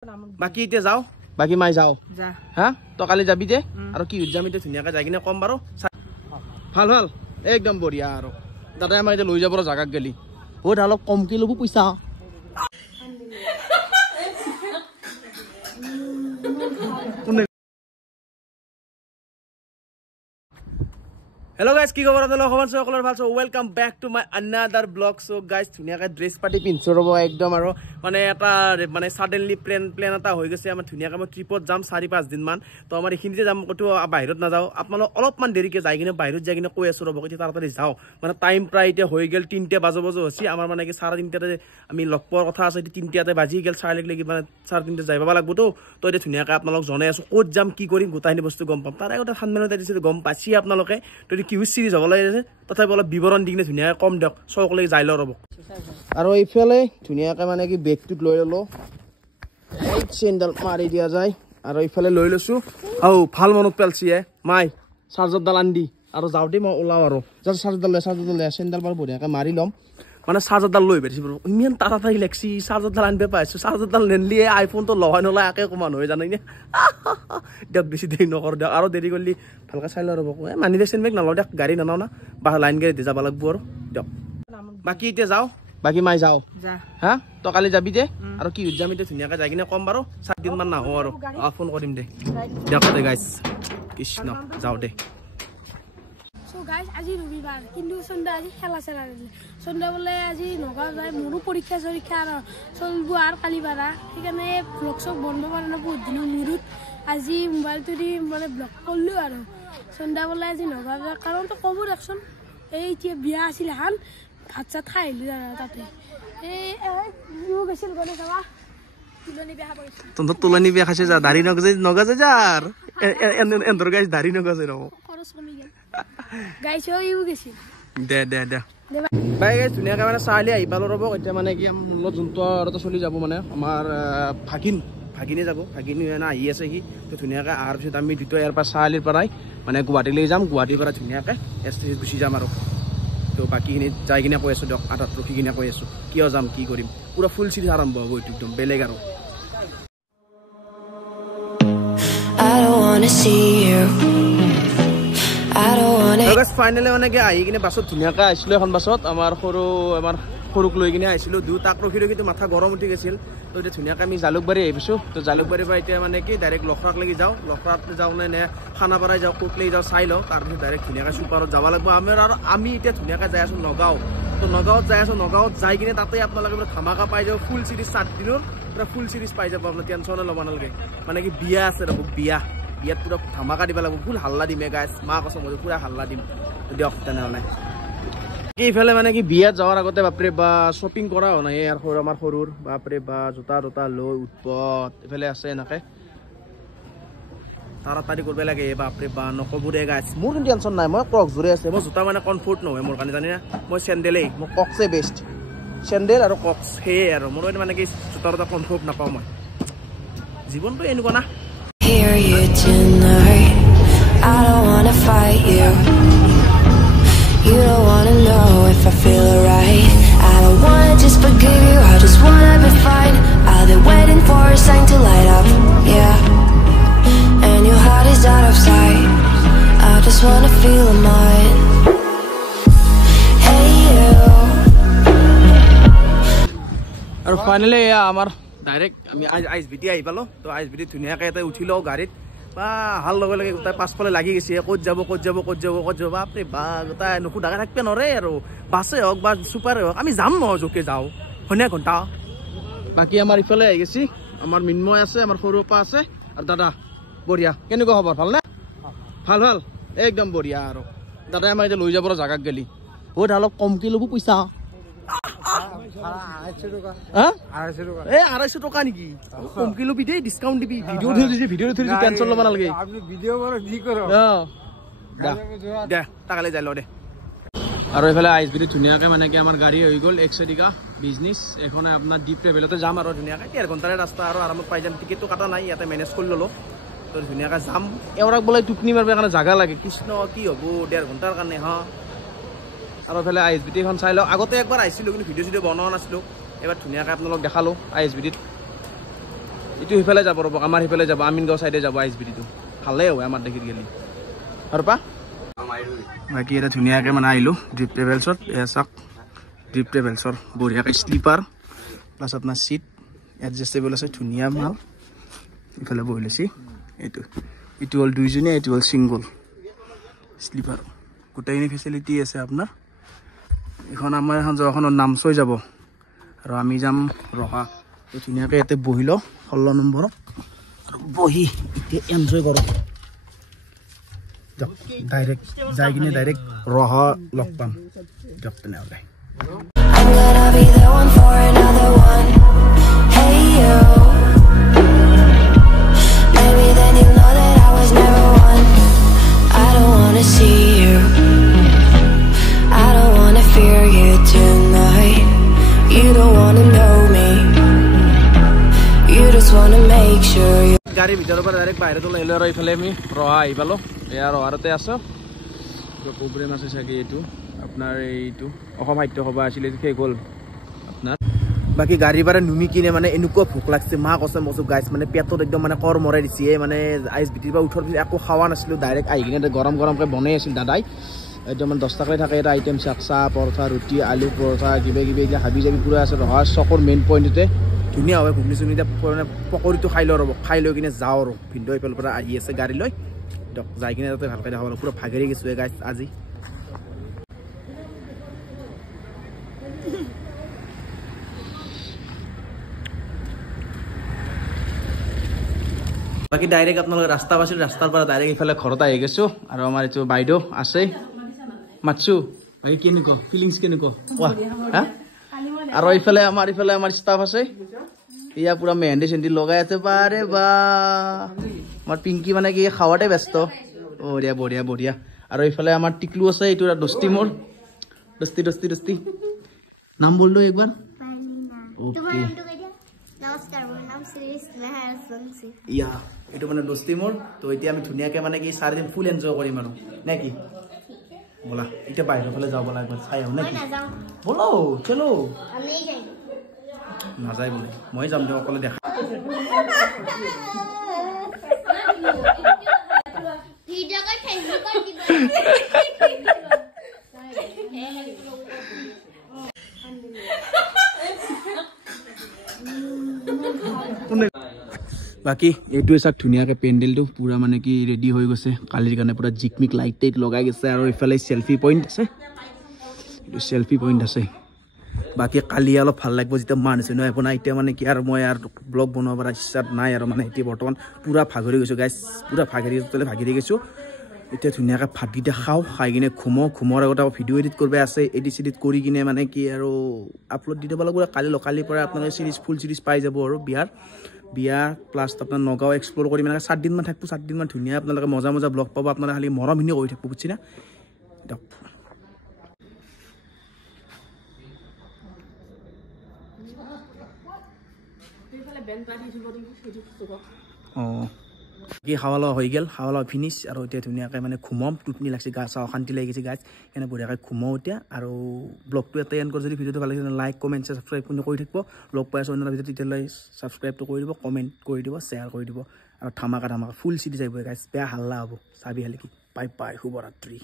বাকি এতিয়া যাও বাকি মাই যাও হা তো কালি যাবি যে আৰু কি উজ্জাম এতিয়া ধুনিয়াকে যাই কিনে কম বাৰু ভাল ভাল একদম বঢ়িয়া আৰু দাদা আমাৰ এতিয়া লৈ যাবৰ জাগাক গেলি বহুত অলপ কমকে লব পইচা Hello guys, কি খবৰ আপোনালোকৰ খবৰ সকলোৰ ভাল welcome back to my another vlog so guys ধুনিয়াকে ড্ৰেছ পাৰ্টি পিনছো ৰব একদম আৰু মানে এটা মানে সাডেনলি প্ল্যান এটা হৈ গৈছে আমাৰ ধুনিয়াকে মই ট্ৰিপত যাম 4-5 দিন মান তো আমাৰ এখিনিতে যাম কতো বাহিৰত না যাও আপোনালোক অলপমান দেৰিকে যাই কিনে বাহিৰত যাই কিনে কৈ আছো ৰব কি তাড়াতাড়ি যাও মানে টাইম প্ৰায় এতিয়া হৈ গেল 3টা বাজো হৈছে আমাৰ মানে কি 3:30 আমি লগ পোৱাৰ কথা আছে 3টাতে বাজি গেল 4 লাগি মানে 3:30 যাইবা লাগব তো এতিয়া ধুনিয়াকে আপোনালোক জনাই আছো ক'ত যাম কি কৰিম গোটাইনি বস্তু গম পাম তাৰ আগতে খানমেনতে দিছে গম পাছি আপোনালোকে তো কি সিৰিজ হ'ব লাগে তথাপি অলপ বিৱৰণ দি কিনে ধুনিয়াকে কম দিয়ক চকলে যাই ল ৰব আৰু এইফালে ধুনিয়াকে মানে কি বেগটোত লৈ ললো এই চেন্ডেল মাৰি দিয়া যায় আৰু এইফালে লৈ লৈছো আও ভাল মনত পেলছিয়ে মাই চাৰ্জাৰডাল আন্দি আৰু যাওঁতে মই ওলাও আৰু চাৰ্জাৰডাল চেন্ডেল বাৰু বঢ়িয়াকে মাৰি ল'ম মানে চাৰ্জাৰডাল লৈ বেছি ইমান তাড়াতাড়ি লেক্সি চাৰ্জাৰডাল আনবে পাইছো চাৰ্জাৰডাল নেনলি আইফোনটো লগাই নলাই একে কমান হৈ জানাই নে দিয়ক বেছি দেৰি নকৰ দিয়ক আৰু দেৰি কৰিলি ভালকে চাই ল ৰব মানি দেচোন বেগ নলওঁ দিয়ক গাড়ী নানাও না বা লাইন গাড়ীতে যাব লাগব আৰু দিয়ক বাকি এতিয়া যাও বাকি মাই যাও হা তো কালি যাবি যে আৰু কি উজ্জাম এতিয়া ধুনিয়াকে যাই কিনে কম বাৰু 7 দিন মান নাহো আৰু ফোন কৰিম দে দিয়ক দে গাইছ কৃষ্ণ যাও দে গাইজ আজি ৰবিবাৰ কিন্তু সন্ধ্যা আজি খেলা চেলা সন্ধ্যা বোলে আজি নগাঁও যায় মোৰো পৰীক্ষা আৰু চলব আৰু কালি বাৰা সেইকাৰণে ব্লগ চব বন্ধ কৰা নাই বহুত দিনৰ মূৰত আজি মোবাইলটো দি মানে ব্লগ কৰিলোঁ আৰু সন্ধ্যা বোলে আজি নগাঁও যায় কাৰণটো ক'ব দেখোন এই এতিয়া বিয়া আছিল এখন ভাত চাত খাই আহিলোঁ তাতে এই গৈছিল গ'লে চাবা তুলনি বিয়া খাব তহঁতৰ তুলনি বিয়া খাইছে যা দাড়ি নগজে যাৰ এন্দৰ গাইছ দাড়ি নগজে ৰব খৰচ কমি গেল গাইছ ইউ গৈছিল দে বাই গাইছ ধুনীয়াকৈ মানে চালি আহি পালোঁ ৰ'ব এতিয়া মানে কি মোৰ যোনটো আৰু চলি যাব মানে আমাৰ ভাগিনে যাব ভাগিনী মানে আহি আছে সি তো ধুনীয়াকৈ অহাৰ পিছত আমি দুটা ইয়াৰ পৰা চাৰিআলিৰ পৰাই মানে গুৱাহাটীলৈ যাম গুৱাহাটীৰ পৰা ধুনীয়াকৈ এষ্টেজ গুচি যাম আৰু তো বাকীখিনি যাই কিনে কৈ আছোঁ দিয়ক আধাত ৰখি কিনে কৈ আছোঁ কিয় যাম কি কৰিম পুৰা ফুল চিৰিজ আৰম্ভ হ'ব এইটো একদম বেলেগ আৰু ফাইনেলি মানে কি আহি কিনে বাছত ধুনীয়াকৈ আহিছিলোঁ এখন বাছত আমাৰ সৰুক লৈ কিনে আহিছিলোঁ তাক ৰখি মাথা গৰম উঠি গৈছিল তো এতিয়া ধুনীয়াকৈ আমি জালুকবাৰী আহিছোঁ তো জালুকবাৰীৰ পৰা এতিয়া মানে কি ডাইৰেক্ট লখৰাক লাগি যাওঁ লখৰাত যাওঁ নে খানাপাৰাই যাওঁ ক'ত লাগি যাওঁ চাই লওঁ তাৰপিছত ডাইৰেক্ট ধুনীয়াকৈ চুপাৰত যাব লাগিব আমি এতিয়া ধুনীয়াকৈ যাই আছোঁ নগাঁও তো নগাঁৱত যাই আছোঁ নগাঁৱত যাই কিনে তাতে আপোনালোকে পুৰা ধামাকা পাই যাব ফুল চিৰিজ 7 দিনৰ পুৰা ফুল চিৰিজ পাই যাব আপোনাৰ টেনশ্যনে ল'ব নালাগে মানে কি বিয়া আছে ৰ'ব বিয়াত পুৰা ধামাকা দিব লাগিব ফুল হাল্লা দিমে গাইছ মা কচম পুৰা হাল্লা দিম দিয়ক তেনেহ'লে এইফালে মানে কি বিয়াত যাওয়াৰ আগতে বাপৰে বা শ্বপিং কৰা হোৱা নাই আৰু আমাৰ সৰুৰ বাপৰে বা জোতা লৈ উৎপত এইফালে আছে এনেকে তাড়াতাড়ি কৰিব লাগে বাপৰে বা নক'ব দে গাইছ মোৰ কিন্তু টেনশ্যন নাই মই ক্ৰক্স জোৰে আছে মই জোতা মানে কমফৰ্ট নহয় মোৰ কাৰণে জানি না মই চেণ্ডেলেই মোৰ ক্ৰক্সে বেষ্ট চেণ্ডেল আৰু ক্ৰক্স সেয়ে আৰু মোৰ মানে কি জোতা কমফৰ্ট নাপাওঁ মই জীৱনটো এনেকুৱা না Hear you tonight. I don't wanna fight you. You don't wanna know if I feel alright. I don't wanna just forgive you. I just wanna be fine. I've been waiting for a sign to light up. Yeah. And your heart is out of sight. I just wanna feel mine. Hey you. আৰু finally আমাৰ direct আমি ISBT আহি পালোঁ তো ISBT ধুনীয়াকৈ এটা উঠি লওঁ গাড়ীত বা অহাৰ লগে লগে গোটাই পাছফালে লাগি গৈছে ক'ত যাব বাপৰে বা গোটাই নুসুধাকৈ থাকিব নোৱাৰে আৰু বাছে হওক বা চুপাৰে হওক আমি যাম নহয় জোকে যাওঁ হয়নে ঘণ্টা বাকী আমাৰ ইফালে আহি গৈছে আমাৰ মিন্ময় আছে আমাৰ সৰু আপা আছে আৰু দাদা বঢ়িয়া কেনেকুৱা খবৰ ভালনে ভাল একদম বঢ়িয়া আৰু দাদাই আমাৰ এতিয়া লৈ যাবৰ জাগাক গেলি বহুত অলপ কমকৈ ল'ব পইচা 250 টকা নেকি কমকৈ ল'বি দেই ডিছকাউণ্ট দিবি ভিডিঅ' ধৰিছে টেনশ্যন ল'ব নালাগে দে তাকালে যাই ল দে আৰু এইফালে আইএছবিটি ধুনীয়াকৈ মানে কি আমাৰ গাড়ী হৈ গ'ল 100 বিজনেছ এখনে আপোনাৰ ডিপ ট্ৰেভেলতে যাম আৰু ধুনীয়াকৈ 1.5 ঘণ্টাৰে ৰাস্তা আৰু আৰামত পাই যাম টিকেটটো কাটা নাই ইয়াতে মেনেজ কৰি ল'লোঁ তো ধুনীয়াকৈ যাম এওৰাক বোলে টোপনি মাৰিবৰ কাৰণে জাগা লাগে কৃষ্ণ কি হ'ব 1.5 ঘণ্টাৰ কাৰণে হা আৰু এইফালে আইএছবিটিখন চাই লওঁ আগতে একবাৰ আহিছিলোঁ কিন্তু ভিডিঅ' বনোৱা নাছিলোঁ এবাৰ ধুনীয়াকৈ আপোনালোক দেখালোঁ আইএছবিটিত এইটো সিফালে যাব ৰ'ব আমাৰ সিফালে যাব আমিনগাঁও চাইডে যাব আইএছবিটিটো ভালেই হয় আমাৰ দেখি গেলি আৰু পা বাকী এটা ধুনীয়াকৈ মানে আহিলোঁ ড্ৰিপ ট্ৰেভেলছত এয়া চাওক ড্ৰিপ ট্ৰেভেলছৰ বঢ়িয়াকৈ শ্লিপাৰ প্লাছ আপোনাৰ ছিট এডজাষ্টেবল আছে ধুনীয়া মাল ইফালে বহি লৈছে এইটো হ'ল দুইজনীয়া এইটো হ'ল ছিংগল শ্লিপাৰ গোটেইখিনি ফেচিলিটি আছে আপোনাৰ এখন আমাৰ এখন জগাখনত নামচৈ যাব আৰু আমি যাম ৰহা ধুনীয়াকৈ ইয়াতে বহি লওঁ 16 নম্বৰত আৰু বহি এতিয়া এনজয় কৰোঁ ডাইৰেক্ট যাই কিনে ডাইৰেক্ট ৰহা লগ পাম দিয়ক তেনেহ'লে I'm gonna be the one for another one. Hey you. Maybe then you know that I was never one. I don't wanna see you. I don't wanna fear you tonight. You don't wanna know me. You just wanna make sure you. গাড়ী ভিতৰৰ পৰা direct বাহিৰত ওলাই আহিলোঁ আৰু এইফালে আমি ৰহা আহি পালোঁ এয়া ৰহাৰতে আছোঁ প্ৰগ্ৰেম আছে চাগে এইটো আপোনাৰ এইটো অসম সাহিত্য সভা আছিলে শেষ হ'ল আপোনাৰ বাকী গাড়ী ভাড়া নুমি কিনে মানে এনেকুৱা ভোক লাগছে মা কৈছে মচো গাইছ মানে পেটত একদম মানে কৰ মৰাই দিছে মানে আইএছবিটিৰ পৰা উঠাৰ পিছত একো খোৱা নাছিলোঁ ডাইৰেক্ট আহি কিনে গৰম গৰমকৈ বনাই আছিল দাদাই একদম মানে 10 টাকাই থাকে এটা আইটেম চাহ পৰঠা ৰুটি আলু পৰঠা কিবা কিবি এতিয়া হাবি জাবি পূৰা আছে ৰহা চকৰ মেইন পইণ্টতে ধুনীয়া হয় ঘুগনি চুগনি এতিয়া মানে পকৰিটো খাই লওঁ ৰ'ব খাই লৈ কিনে যাওঁ আৰু ভিনদেউ এইফালৰ পৰা আহি আছে গাড়ী লৈ দিয়ক যাই কিনে তাতে ভালকৈ দেখাব পূৰা ভাগেৰি গৈছোঁ গাইছ আজি বাকী ডাইৰেক্ট আপোনালোকে ৰাস্তা পাইছিল ৰাস্তাৰ পৰা ডাইৰেক্ট ইফালে ঘৰত আহি গৈছোঁ আৰু আমাৰ এইটো বাইদেউ আছে মাতছোঁ বাকী কেনেকুৱা ফিলিংছ কেনেকুৱা কোৱা হা আৰু ইফালে আমাৰ ষ্টাফ আছে এয়া পুৰা মেহেন্দি চেহেন্দি লগাই আছে বাৰে বা আমাৰ পিংকি মানে কি খাৱাতে ব্যস্ত বঢ়িয়া বঢ়িয়া বঢ়িয়া আৰু ইফালে আমাৰ টিকলু আছে এইটো দস্তি মোৰ দস্তি নাম বললো একবাৰ ওকে নমস্কাৰ মোৰ নাম শ্ৰী স্নেহা চলছি ইয়া এইটো মানে দস্তি মোৰ তো এতিয়া আমি ধুনীয়াকৈ মানে কি 4 দিন ফুল এনজয় কৰিম আৰু নে কি বলা এতিয়া বাহিৰৰ ফালে যাব লাগে চাই আহোঁ নে বলো চলো নাযায় বোলে মই যাম দিয়ক অকলে দেখা বাকী এইটোৱে চাওক ধুনীয়াকৈ পেণ্ডেলটো পূৰা মানে কি ৰেডি হৈ গৈছে কালিৰ কাৰণে পূৰা জিকমিক লাইট টাইট লগাই গৈছে আৰু এইফালে চেল্ফি পইণ্ট আছে এইটো চেল্ফি পইণ্ট আছে বাকী কালি অলপ ভাল লাগিব যেতিয়া মানুহ নহয় আপোনাৰ এতিয়া মানে কি আৰু মই আৰু ব্লগ বনাব পৰা ইচ্ছা নাই আৰু মানে এতিয়া বৰ্তমান পূৰা ভাগৰি গৈছোঁ গাইছ পূৰা ভাগৰি গৈছোঁ এতিয়া ধুনীয়াকৈ ভাতকেইটা খাই কিনে ঘুমৰ আগত আকৌ ভিডিঅ' এডিট কৰিব আছে এডিট কৰি কিনে মানে কি আৰু আপলোড দি দিব লাগিব কালিৰ পৰা আপোনালোকে ফুল চিৰিজ পাই যাব আৰু বিয়া প্লাছ আপোনাৰ নগাঁও এক্সপ্ল'ৰ কৰি মানে 7 দিনমান থাকিব 7 দিনমান ধুনীয়া আপোনালোকে মজা ব্লগ পাব আপোনালোকে খালি মৰমখিনি কৰি থাকিব বুজিছে না অঁ কি খাৱা লোৱা হৈ গ'ল খাৱা লোৱা ফিনিছ আৰু এতিয়া ধুনীয়াকৈ মানে ঘুমাম টোপনি লাগছে গা চা অশান্তি লাগি গৈছে গাছ সেইকাৰণে বঢ়িয়াকৈ ঘুমাওঁ এতিয়া আৰু ব্লগটো এটা এণ্ড কৰি যদি ভিডিঅ'টো ভাল লাগিছে লাইক কমেণ্ট ছাবস্ক্ৰাইব কৰি থাকিব ব্লগ পাই আছোঁ অন্য ভিডিঅ'ত তেতিয়ালৈ ছাবস্ক্ৰাইবটো কৰি দিব কমেণ্ট কৰি দিব শ্বেয়াৰ কৰি দিব আৰু ধামাকা ফুল চিটি যাব গাছ বেয়া হাল্লা হ'ব চাবি হালি কি বাই শুভৰাত্ৰি